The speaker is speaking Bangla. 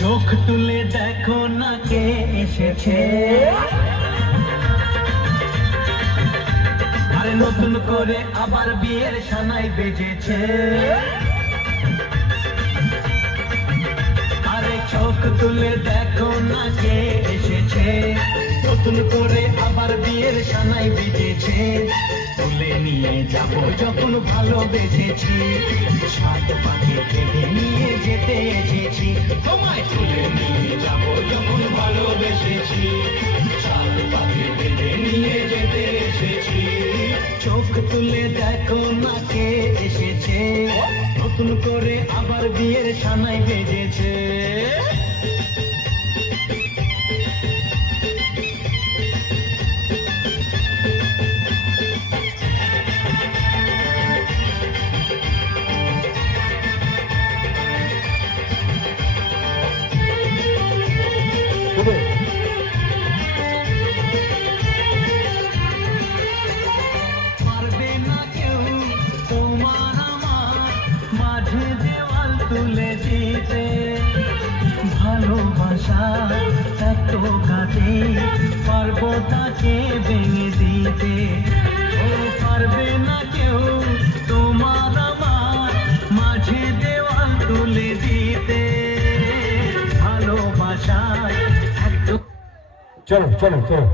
চোখ তুলে দেখো না কে এসেছে, আরে নতুন করে আবার বিয়ের সানাই বেজেছে। আরে চোখ তুলে দেখো না কে এসেছে, নতুন করে আবার বিয়ের সানাই বেজেছে। তুলে নিয়ে যাব যখন ভালোবেসেছি, সাত পাখি কেটে নিয়ে যেতে এসেছি। তোমায় তুলে নিয়ে যাব যখন ভালোবেসেছি, সাত পাখি কেটে নিয়ে যেতে এসেছি। চোখ তুলে দেখো না কে এসেছে, নতুন করে আবার বিয়ের সানাই বেজেছে। পারবে না কেউ তোমার আমার মাঝে দেওয়াল তুলে দিতে, ভালোবাসা এত কাটে পারবো তাকে ভেঙে দিতে। ও পারবে না কেউ তোমার আমার মাঝে দেওয়াল তুলে দিতে, ভালোবাসা এত। চলো চলো চলো।